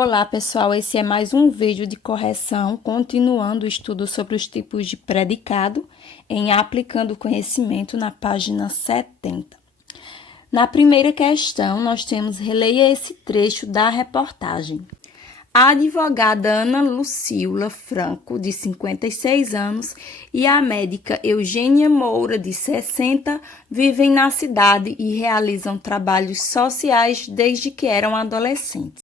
Olá pessoal, esse é mais um vídeo de correção, continuando o estudo sobre os tipos de predicado em Aplicando Conhecimento na página 70. Na primeira questão, nós temos releia esse trecho da reportagem. A advogada Ana Lucíula Franco, de 56 anos, e a médica Eugênia Moura, de 60, vivem na cidade e realizam trabalhos sociais desde que eram adolescentes.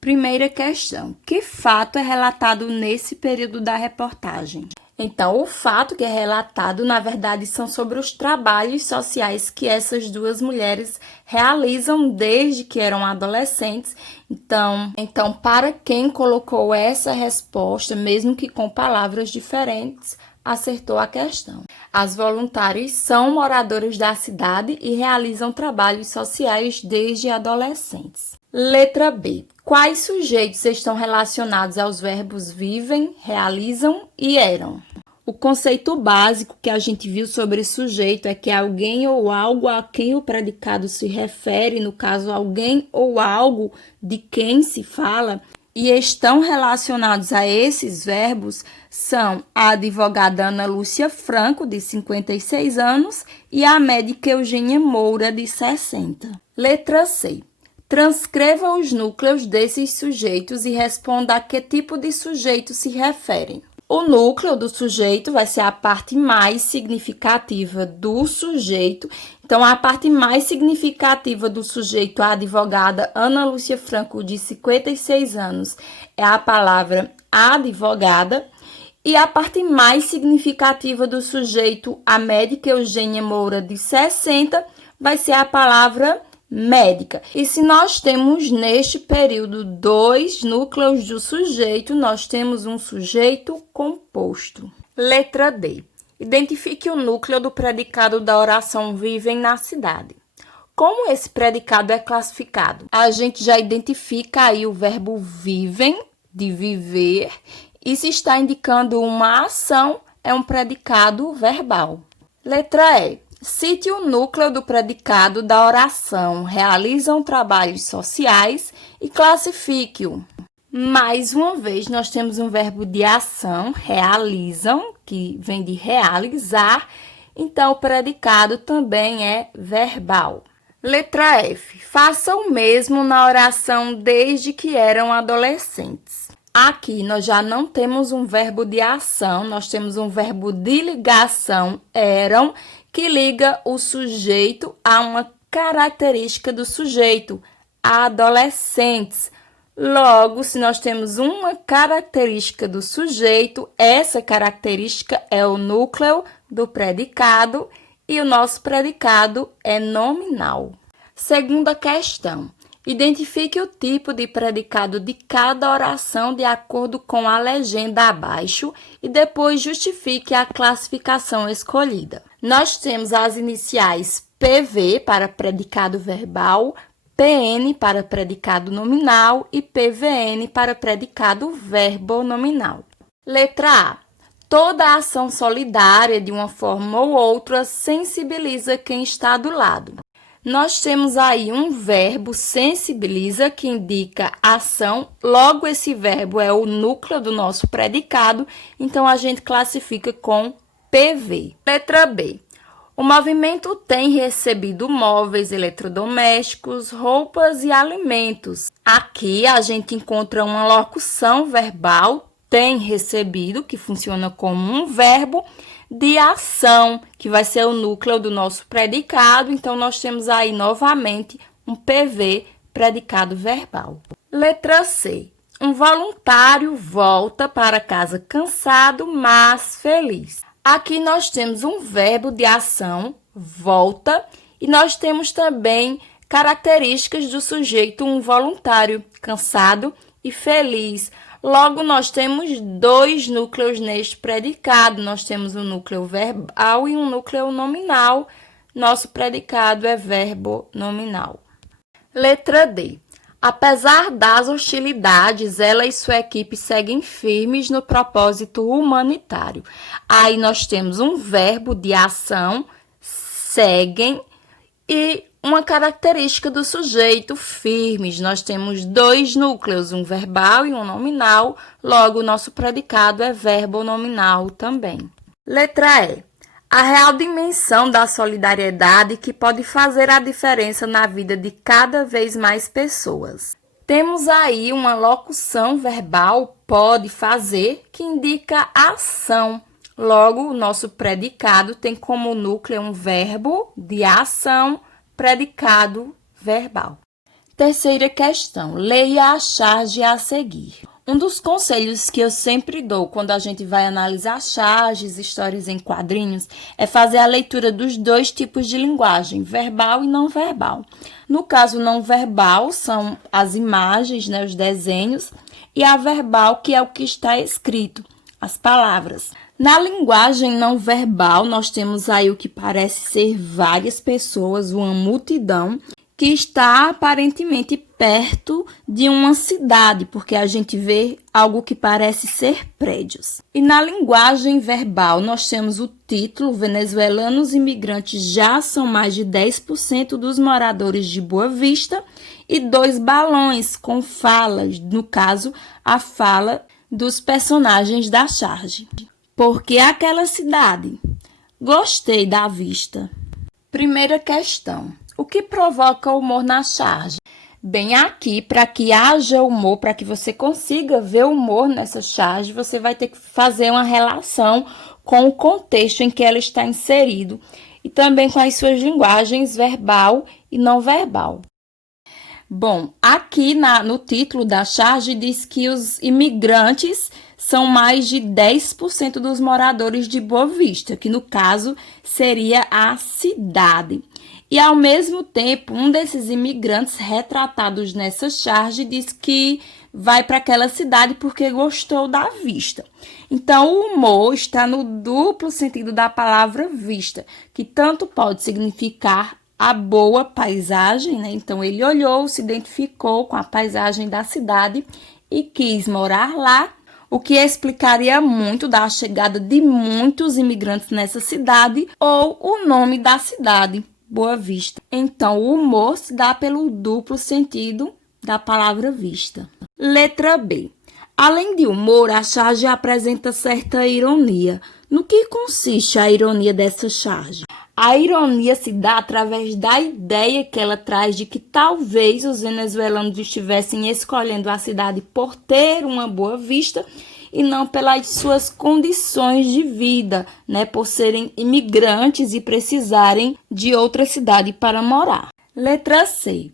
Primeira questão. Que fato é relatado nesse período da reportagem? Então, o fato que é relatado, na verdade, são sobre os trabalhos sociais que essas duas mulheres realizam desde que eram adolescentes. Então, para quem colocou essa resposta, mesmo que com palavras diferentes, acertou a questão. As voluntárias são moradoras da cidade e realizam trabalhos sociais desde adolescentes. Letra B. Quais sujeitos estão relacionados aos verbos vivem, realizam e eram? O conceito básico que a gente viu sobre sujeito é que alguém ou algo a quem o predicado se refere, no caso, alguém ou algo de quem se fala, e estão relacionados a esses verbos são a advogada Ana Lúcia Franco, de 56 anos, e a médica Eugênia Moura, de 60. Letra C. Transcreva os núcleos desses sujeitos e responda a que tipo de sujeito se referem. O núcleo do sujeito vai ser a parte mais significativa do sujeito. Então, a parte mais significativa do sujeito, a advogada Ana Lúcia Franco, de 56 anos, é a palavra advogada. E a parte mais significativa do sujeito, a médica Eugênia Moura, de 60, vai ser a palavra médica. E se nós temos neste período dois núcleos do sujeito, nós temos um sujeito composto. Letra D. Identifique o núcleo do predicado da oração vivem na cidade. Como esse predicado é classificado? A gente já identifica aí o verbo vivem, de viver, e se está indicando uma ação, é um predicado verbal. Letra E. Cite o núcleo do predicado da oração, realizam trabalhos sociais e classifique-o. Mais uma vez, nós temos um verbo de ação, realizam, que vem de realizar, então o predicado também é verbal. Letra F. Faça o mesmo na oração desde que eram adolescentes. Aqui nós já não temos um verbo de ação, nós temos um verbo de ligação, eram, que liga o sujeito a uma característica do sujeito, adolescentes. Logo, se nós temos uma característica do sujeito, essa característica é o núcleo do predicado e o nosso predicado é nominal. Segunda questão. Identifique o tipo de predicado de cada oração de acordo com a legenda abaixo e depois justifique a classificação escolhida. Nós temos as iniciais PV para predicado verbal, PN para predicado nominal e PVN para predicado verbo nominal. Letra A. Toda ação solidária, de uma forma ou outra, sensibiliza quem está do lado. Nós temos aí um verbo sensibiliza, que indica ação, logo esse verbo é o núcleo do nosso predicado, então a gente classifica com PV. Letra B. O movimento tem recebido móveis, eletrodomésticos, roupas e alimentos. Aqui a gente encontra uma locução verbal, tem recebido, que funciona como um verbo, de ação, que vai ser o núcleo do nosso predicado. Então, nós temos aí novamente um PV, predicado verbal. Letra C. Um voluntário volta para casa cansado, mas feliz. Aqui nós temos um verbo de ação, volta, e nós temos também características do sujeito, um voluntário, cansado e feliz. Logo, nós temos dois núcleos neste predicado. Nós temos um núcleo verbal e um núcleo nominal. Nosso predicado é verbo nominal. Letra D. Apesar das hostilidades, ela e sua equipe seguem firmes no propósito humanitário. Aí nós temos um verbo de ação, seguem, e Uma característica do sujeito firmes, nós temos dois núcleos, um verbal e um nominal, logo o nosso predicado é verbo nominal também. Letra E. A real dimensão da solidariedade que pode fazer a diferença na vida de cada vez mais pessoas. Temos aí uma locução verbal, pode fazer, que indica ação. Logo, o nosso predicado tem como núcleo um verbo de ação, predicado verbal. Terceira questão, leia a charge a seguir. Um dos conselhos que eu sempre dou quando a gente vai analisar charges, histórias em quadrinhos, é fazer a leitura dos dois tipos de linguagem, verbal e não verbal. No caso não verbal, são as imagens, os desenhos, e a verbal, que é o que está escrito, as palavras. Na linguagem não verbal, nós temos aí o que parece ser várias pessoas, uma multidão, que está aparentemente perto de uma cidade, porque a gente vê algo que parece ser prédios. E na linguagem verbal, nós temos o título: venezuelanos imigrantes já são mais de 10% dos moradores de Boa Vista, e dois balões com falas, no caso, a fala dos personagens da charge. Por que aquela cidade? Gostei da vista. Primeira questão. O que provoca humor na charge? Bem, aqui, para que haja humor, para que você consiga ver humor nessa charge, você vai ter que fazer uma relação com o contexto em que ela está inserido e também com as suas linguagens verbal e não verbal. Bom, aqui no título da charge diz que os imigrantes são mais de 10% dos moradores de Boa Vista, que no caso seria a cidade. E, ao mesmo tempo, um desses imigrantes retratados nessa charge diz que vai para aquela cidade porque gostou da vista. Então, o humor está no duplo sentido da palavra vista, que tanto pode significar a boa paisagem, Então, ele olhou, se identificou com a paisagem da cidade e quis morar lá, o que explicaria muito da chegada de muitos imigrantes nessa cidade ou o nome da cidade, Boa Vista. Então, o humor se dá pelo duplo sentido da palavra vista. Letra B. Além de humor, a charge apresenta certa ironia. No que consiste a ironia dessa charge? A ironia se dá através da ideia que ela traz de que talvez os venezuelanos estivessem escolhendo a cidade por ter uma boa vista e não pelas suas condições de vida, por serem imigrantes e precisarem de outra cidade para morar. Letra C.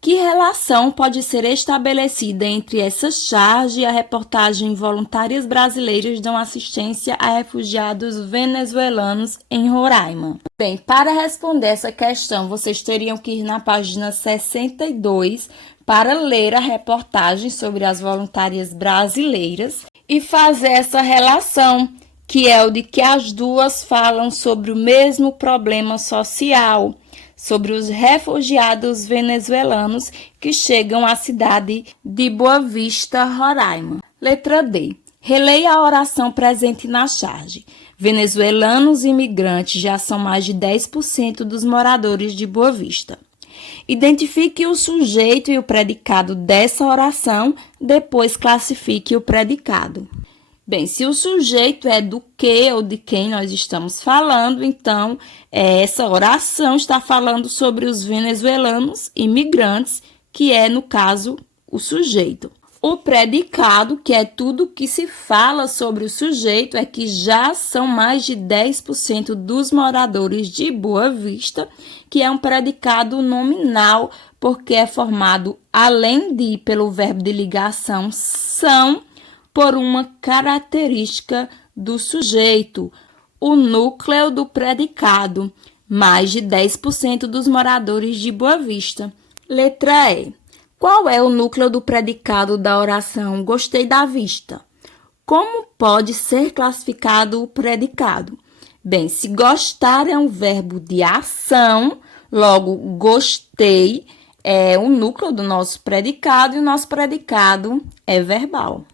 Que relação pode ser estabelecida entre essa charge e a reportagem Voluntárias Brasileiras dão assistência a refugiados venezuelanos em Roraima? Bem, para responder essa questão, vocês teriam que ir na página 62 para ler a reportagem sobre as voluntárias brasileiras e fazer essa relação, que é o de que as duas falam sobre o mesmo problema social, sobre os refugiados venezuelanos que chegam à cidade de Boa Vista, Roraima. Letra D. Releia a oração presente na charge. Venezuelanos imigrantes já são mais de 10% dos moradores de Boa Vista. Identifique o sujeito e o predicado dessa oração, depois classifique o predicado. Bem, se o sujeito é do que ou de quem nós estamos falando, então essa oração está falando sobre os venezuelanos imigrantes, que é, no caso, o sujeito. O predicado, que é tudo que se fala sobre o sujeito, é que já são mais de 10% dos moradores de Boa Vista, que é um predicado nominal, porque é formado, além de pelo verbo de ligação, são, por uma característica do sujeito, o núcleo do predicado, mais de 10% dos moradores de Boa Vista. Letra E. Qual é o núcleo do predicado da oração gostei da vista? Como pode ser classificado o predicado? Bem, se gostar é um verbo de ação, logo gostei é o núcleo do nosso predicado e o nosso predicado é verbal.